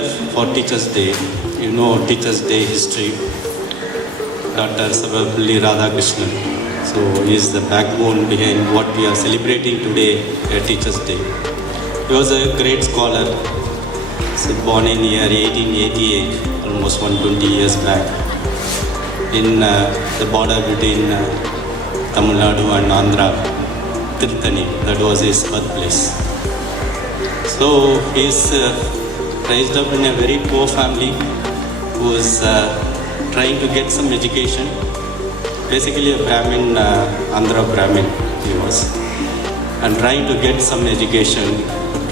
speaker for Teachers Day. You know Teachers Day history. Dr. Sarvapalli Radhakrishnan. So he is the backbone behind what we are celebrating today at Teachers Day. He was a great scholar. So born in year 1888, almost 120 years back, in the border between Tamil Nadu and Andhra, Tirthani. That was his birthplace. So he is raised up in a very poor family who was trying to get some education. Basically a Brahmin, Andhra Brahmin he was, and trying to get some education.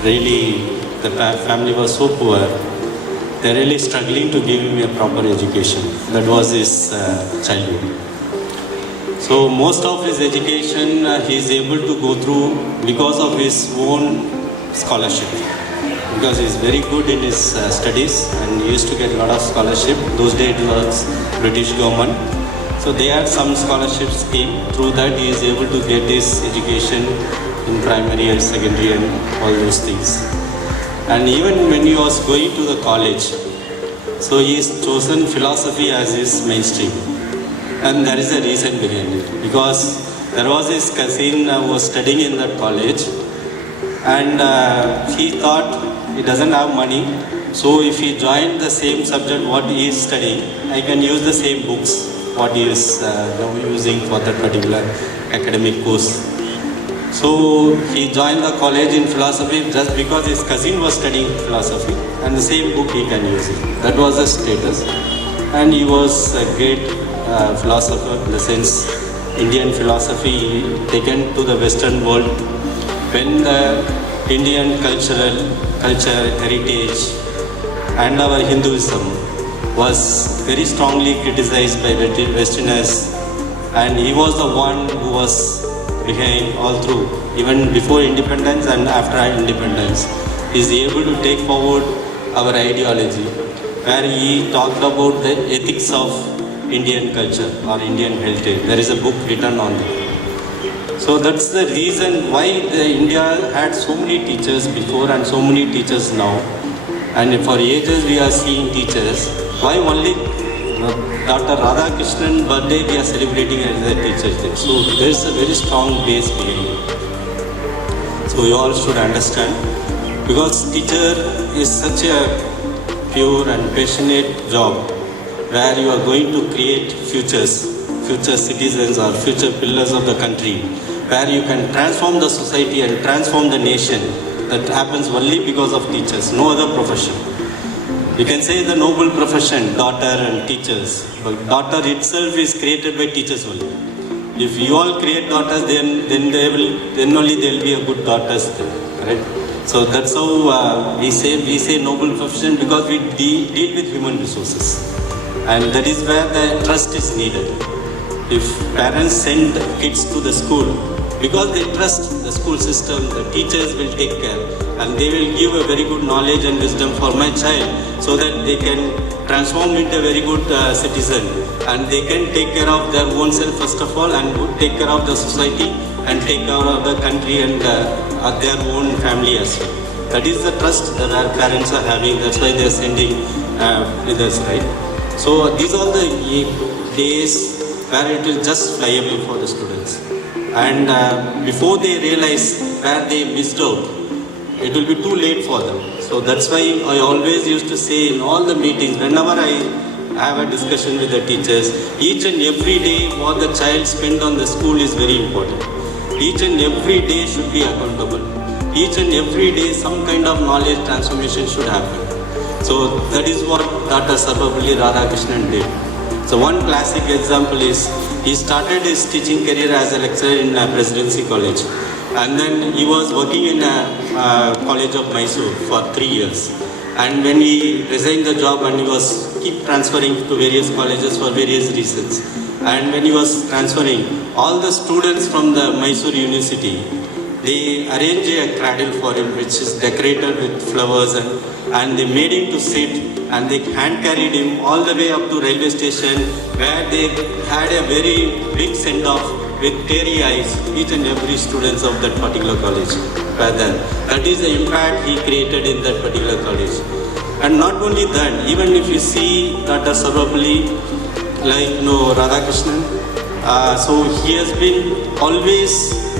Really, the family was so poor, they're really struggling to give him a proper education. That was his childhood. So most of his education he is able to go through because of his own scholarship. Because he is very good in his studies and he used to get a lot of scholarship. Those days it was British government. So they had some scholarship scheme. Through that he is able to get his education in primary and secondary and all those things. And even when he was going to the college, so he has chosen philosophy as his mainstream. And there is a reason behind it. Because there was his cousin who was studying in that college, and he thought he doesn't have money, so if he joined the same subject what he is studying, I can use the same books what he is using for that particular academic course. So he joined the college in philosophy just because his cousin was studying philosophy and the same book he can use it. That was the status. And he was a great philosopher in the sense Indian philosophy taken to the Western world. When the Indian culture, heritage and our Hinduism was very strongly criticized by Westerners, and he was the one who was behind all through, even before independence and after independence. He is able to take forward our ideology, where he talked about the ethics of Indian culture or Indian heritage. There is a book written on it. So that's the reason why India had so many teachers before and so many teachers now. And for ages we are seeing teachers. Why only Dr. Radhakrishnan birthday we are celebrating as a Teachers Day? So there is a very strong base behind it. So you all should understand. Because teacher is such a pure and passionate job where you are going to create future citizens or future pillars of the country, where you can transform the society and transform the nation. That happens only because of teachers, no other profession. You can say the noble profession, doctor and teachers, but doctor itself is created by teachers only. If you all create doctors, then only there will be a good doctors there, right? So that's how we say noble profession, because we deal with human resources, and that is where the trust is needed. If parents send kids to the school because they trust the school system, the teachers will take care and they will give a very good knowledge and wisdom for my child so that they can transform into a very good citizen, and they can take care of their own self first of all and take care of the society and take care of the country and their own family as well. That is the trust that our parents are having. That's why they are sending with us, right? So these are the days where it is just pliable for the students. And before they realize where they missed out, it will be too late for them. So that's why I always used to say in all the meetings, whenever I have a discussion with the teachers, each and every day what the child spends on the school is very important. Each and every day should be accountable. Each and every day some kind of knowledge transformation should happen. So that is what Dr. Sarvapalli Radhakrishnan did. So one classic example is, he started his teaching career as a lecturer in Presidency College, and then he was working in a college of Mysore for 3 years. And when he resigned the job and he was keep transferring to various colleges for various reasons, and when he was transferring, all the students from the Mysore University, they arranged a cradle for him which is decorated with flowers, and they made him to sit, and they hand carried him all the way up to railway station, where they had a very big send-off with teary eyes, each and every students of that particular college were there. That is the impact he created in that particular college. And not only that, even if you see Dr. Sarvapalli, like Radhakrishnan, so he has been always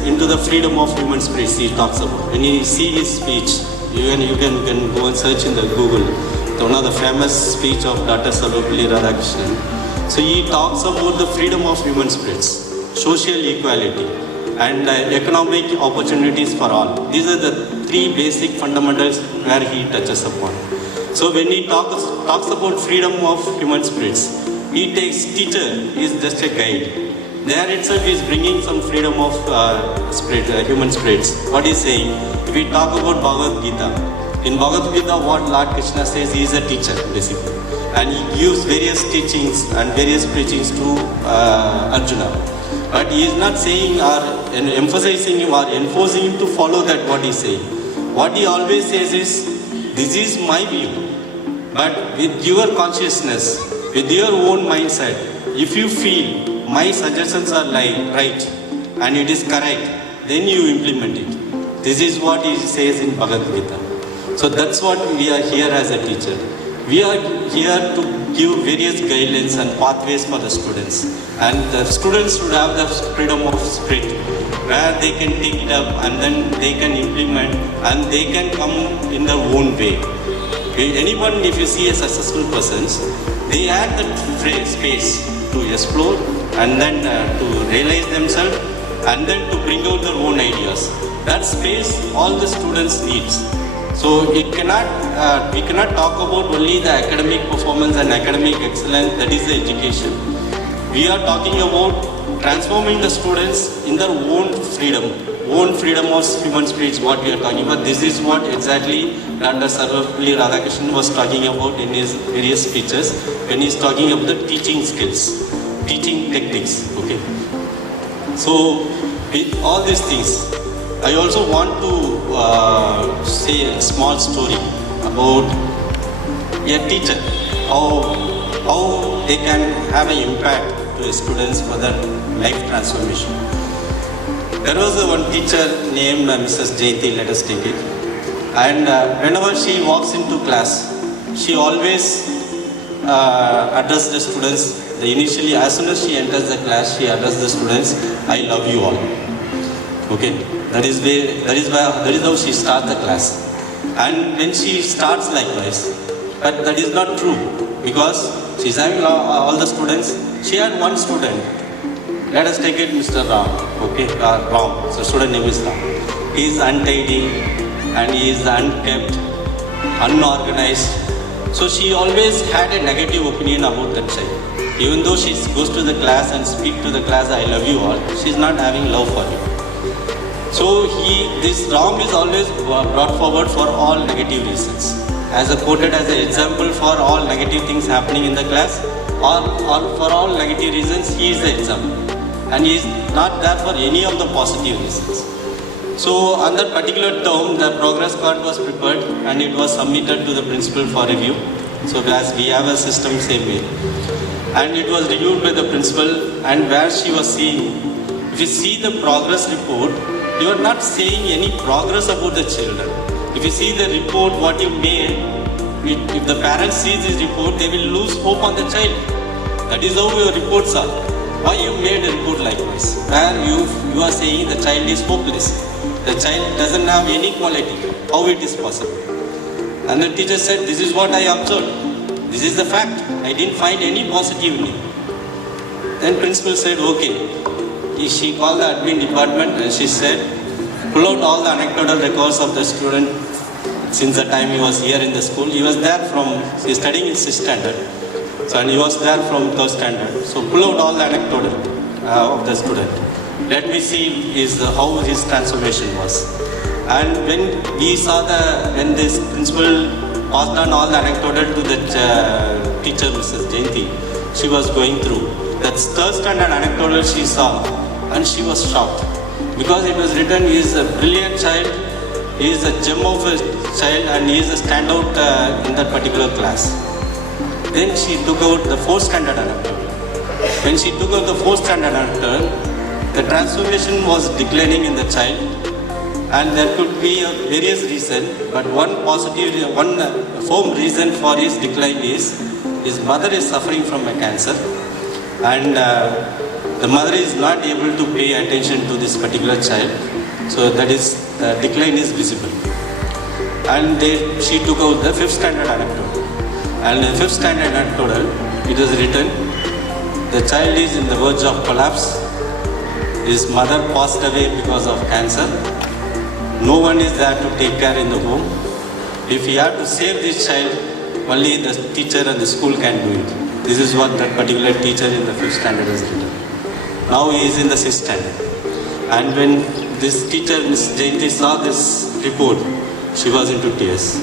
into the freedom of human spirit. He talks about. When you see his speech, you can go and search in the Google. One of the famous speech of Dr. Sarvapalli Radhakrishnan. So he talks about the freedom of human spirits, social equality, and economic opportunities for all. These are the three basic fundamentals where he touches upon. So when he talks about freedom of human spirits, he takes teacher is just a guide. There itself is bringing some freedom of human spirits. What he's saying, if we talk about Bhagavad Gita, in Bhagavad Gita what Lord Krishna says, he is a teacher basically. And he gives various teachings and various preachings to Arjuna. But he is not saying or emphasizing him or enforcing him to follow that what he is saying. What he always says is, this is my view. But with your consciousness, with your own mindset, if you feel my suggestions are right and it is correct, then you implement it. This is what he says in Bhagavad Gita. So that's what we are here as a teacher. We are here to give various guidelines and pathways for the students. And the students should have the freedom of spirit, where they can take it up and then they can implement and they can come in their own way. Anyone, if you see a successful person, they have that space to explore and then to realize themselves and then to bring out their own ideas. That space all the students need. So we cannot talk about only the academic performance and academic excellence, that is the education. We are talking about transforming the students in their own freedom of human spirits, what we are talking about. This is what exactly Dr. Sarvapalli Radhakrishnan was talking about in his various speeches when he is talking about the teaching skills, teaching techniques. Okay. So with all these things, I also want to say a small story about a teacher, how they can have an impact to students for their life transformation. There was one teacher named Mrs. Jayanti, let us take it. And whenever she walks into class, she always addresses the students. Initially, as soon as she enters the class, she addresses the students, I love you all. Okay, that is how she starts the class. And when she starts likewise, but that is not true, because she is having all the students. She had one student. Let us take it Mr. Ram. Okay, Ram. So student name is Ram. He is untidy and he is unkept, unorganized. So she always had a negative opinion about that child. Even though she goes to the class and speaks to the class, I love you all, she is not having love for him. So this Ram is always brought forward for all negative reasons. As quoted as an example for all negative things happening in the class, or for all negative reasons, he is the example. And he is not there for any of the positive reasons. So on that particular term, the progress card was prepared and it was submitted to the principal for review. So as we have a system same way. And it was reviewed by the principal, and where she was seeing, if you see the progress report, you are not saying any progress about the children. If you see the report, what you made, if the parents see this report, they will lose hope on the child. That is how your reports are. Why you made a report like this? Where you are saying the child is hopeless. The child doesn't have any quality. How it is possible? And the teacher said, this is what I observed. This is the fact. I didn't find any positivity. Then principal said, okay. She called the admin department and she said, pull out all the anecdotal records of the student since the time he was here in the school. He was there he is studying in 6th standard. So, and he was there from 3rd standard. So pull out all the anecdotal of the student. Let me see how his transformation was. And when we saw when this principal passed on all the anecdotal to the teacher, Mrs. Jayanti, she was going through. That 3rd standard anecdotal she saw, and she was shocked. Because it was written, he is a brilliant child, he is a gem of a child, and he is a standout in that particular class. Then she took out the 4th standard anecdotal. When she took out the 4th standard anecdotal, the transformation was declining in the child. And there could be a various reason, but one firm reason for his decline is his mother is suffering from a cancer, and the mother is not able to pay attention to this particular child, so that is decline is visible. And she took out the 5th standard anecdote, and in 5th standard anecdote it was written, the child is in the verge of collapse, his mother passed away because of cancer, no one is there to take care in the home. If you have to save this child, only the teacher and the school can do it. This is what that particular teacher in the 5th standard has written. Now he is in the 6th standard. And when this teacher, Ms. Jayanti, saw this report, she was into tears.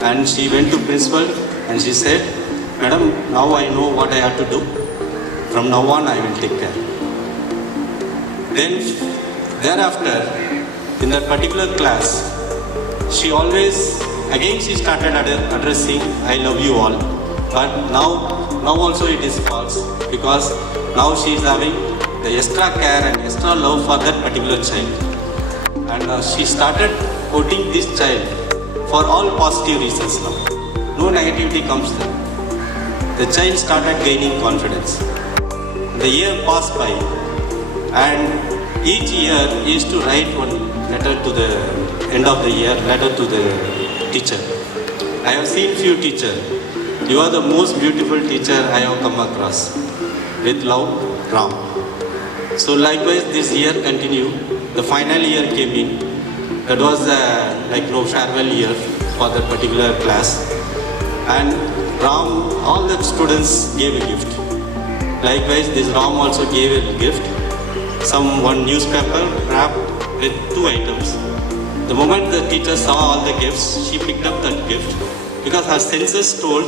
And she went to principal and she said, Madam, now I know what I have to do. From now on I will take care. Then thereafter, in that particular class, she always, again she started addressing, I love you all. But now also it is false, because now she is having the extra care and extra love for that particular child. And she started quoting this child for all positive reasons now. No negativity comes there. The child started gaining confidence. The year passed by, and each year he used to write one letter to the end of the year, letter to the teacher. I have seen few teachers. You are the most beautiful teacher I have come across. With love, Ram. So likewise this year continued. The final year came in. That was farewell year for that particular class. And Ram, all the students gave a gift. Likewise this Ram also gave a gift. One newspaper wrapped with 2 items. The moment the teacher saw all the gifts, she picked up that gift because her senses told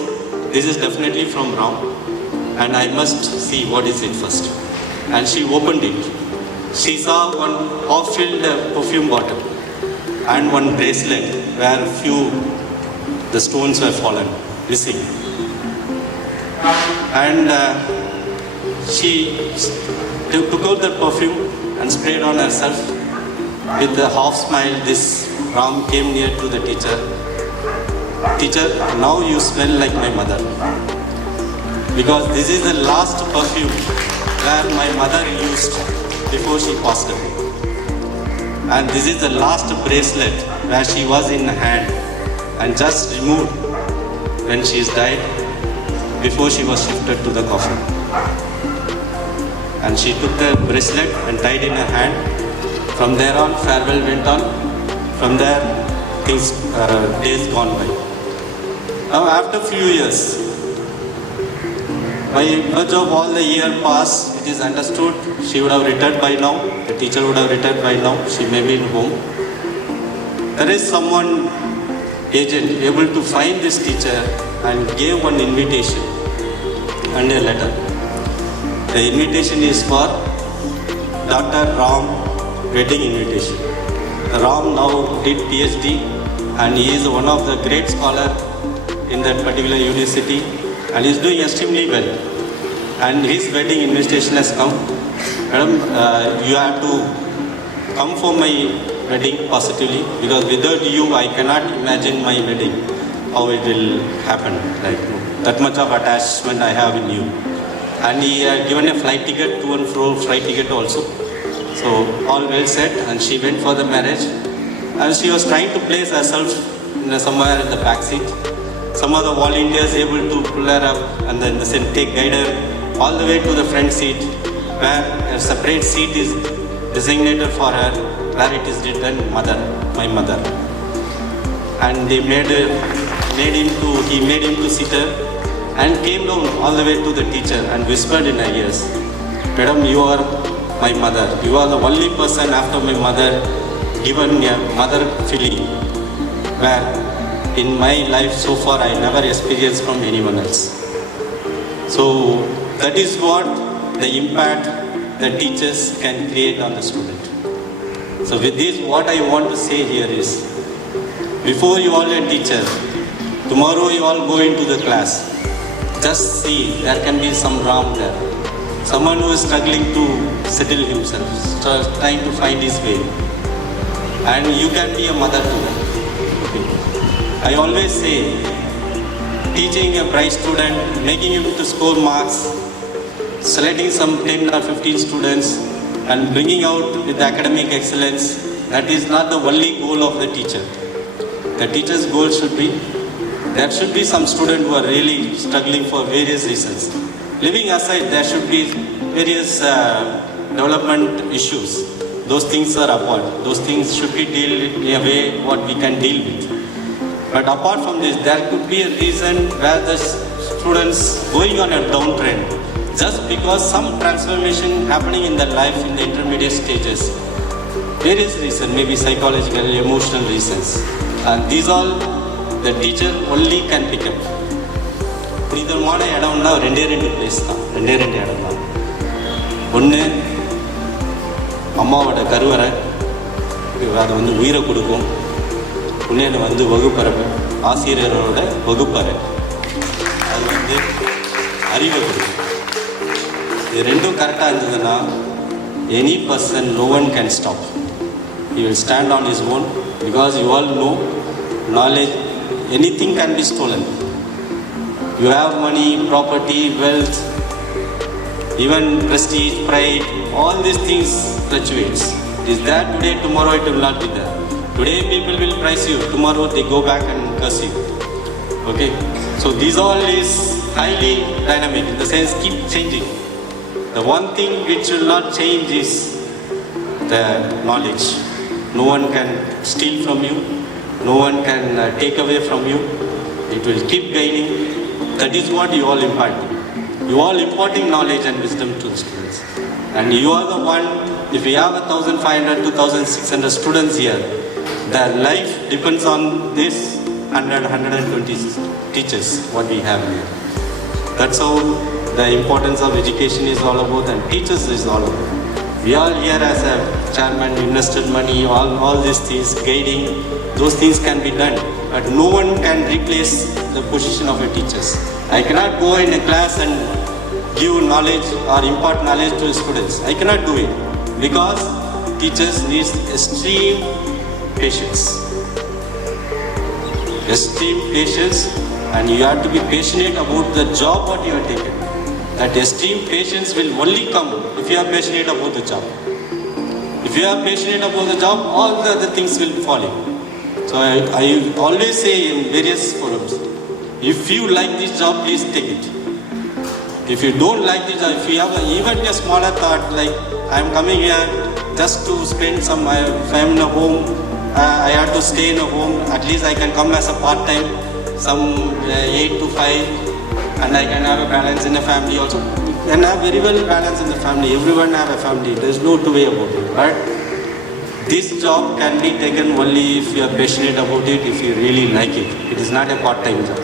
this is definitely from Ram and I must see what is it first. And she opened it. She saw one half-filled perfume bottle and one bracelet where the stones were fallen, missing. And she took out the perfume and sprayed on herself. With a half smile, this Ram came near to the teacher. Teacher, now you smell like my mother. Because this is the last perfume where my mother used before she passed away. And this is the last bracelet where she was in hand and just removed when she died before she was shifted to the coffin. And she took the bracelet and tied in her hand. From there on, farewell went on. From there, days gone by. Now, after few years, by virtue of all the year passed, it is understood she would have retired by now. The teacher would have retired by now. She may be in home. There is someone, agent, able to find this teacher and gave one invitation and a letter. The invitation is for Dr. Ram wedding invitation. Ram now did PhD and he is one of the great scholars in that particular university and he is doing extremely well. And his wedding invitation has come. Madam, you have to come for my wedding positively because without you I cannot imagine my wedding, how it will happen. That much of attachment I have in you. And he had given a flight ticket, to and fro flight ticket also. So all well said, and she went for the marriage. And she was trying to place herself somewhere in the back seat. Some of the volunteers able to pull her up and then guide her all the way to the front seat, where a separate seat is designated for her, where it is written mother, my mother. And they made him to sit her and came down all the way to the teacher and whispered in her ears, Madam, you are my mother. You are the only person after my mother given a mother feeling, where in my life so far I never experienced from anyone else. So that is what the impact that teachers can create on the student. So with this, what I want to say here is, before you all a teacher, tomorrow you all go into the class, just see there can be some Ram there. Someone who is struggling to settle himself, trying to find his way. and you can be a mother to them. Okay. I always say, teaching a bright student, making him to score marks, selecting some 10 or 15 students and bringing out with academic excellence, that is not the only goal of the teacher. The teacher's goal should be, there should be some students who are really struggling for various reasons. Leaving aside, there should be various development issues. Those things are apart. Those things should be dealt in a way what we can deal with. But apart from this, there could be a reason where the students going on a downtrend just because some transformation happening in their life in the intermediate stages. Various reasons, maybe psychological, emotional reasons. And these all the teacher only can pick up. புனிதமான இடம்னா ரெண்டே place தான், ரெண்டே இடம் தான். ஒன்று அம்மாவோட கருவறை, அது வந்து உயிரை கொடுக்கும். இன்னொன்று வந்து வகுப்பறை, ஆசிரியரோட வகுப்பறை, அது வந்து அறிவை கொடுக்கும். இது ரெண்டும் கரெக்டாக இருந்ததுன்னா any person, no one can stop. He will stand on his own because you all know knowledge, anything can be stolen. You have money, property, wealth, even prestige, pride, all these things fluctuates. It is there today, tomorrow it will not be there. Today people will praise you, tomorrow they go back and curse you. Okay, so these all is highly dynamic, in the sense keep changing. The one thing which will not change is the knowledge. No one can steal from you, no one can take away from you. It will keep gaining. That is what you all impart. You all imparting knowledge and wisdom to the students. And you are the one, if we have 1,500, 2,600 students here, their life depends on this 100, 120 teachers, what we have here. That's how the importance of education is all about, and teachers is all about. We all here as a chairman, invested money, all these things, guiding, those things can be done. But no one can replace the position of a teacher. I cannot go in a class and give knowledge or impart knowledge to students. I cannot do it because teachers need extreme patience. Extreme patience, and you have to be passionate about the job what you have taken. That extreme patience will only come if you are passionate about the job. If you are passionate about the job, all the other things will follow. So I always say in various forums, if you like this job, please take it. If you don't like this job, if you have even a smaller thought like I am coming here just to spend some time in a home, I have to stay in a home, at least I can come as a part-time, some 8 to 5, and I can have a balance in the family also. And have very well balance in the family. Everyone have a family. There is no two way about it. But this job can be taken only if you are passionate about it, if you really like it. It is not a part-time job.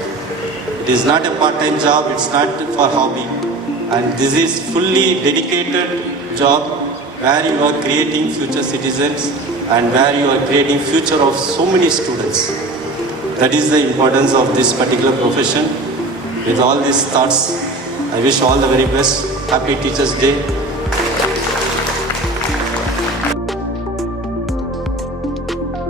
It is not a part-time job. It's not for hobby. And this is fully dedicated job where you are creating future citizens and where you are creating future of so many students. That is the importance of this particular profession. With all these thoughts, I wish all the very best. Happy Teachers Day.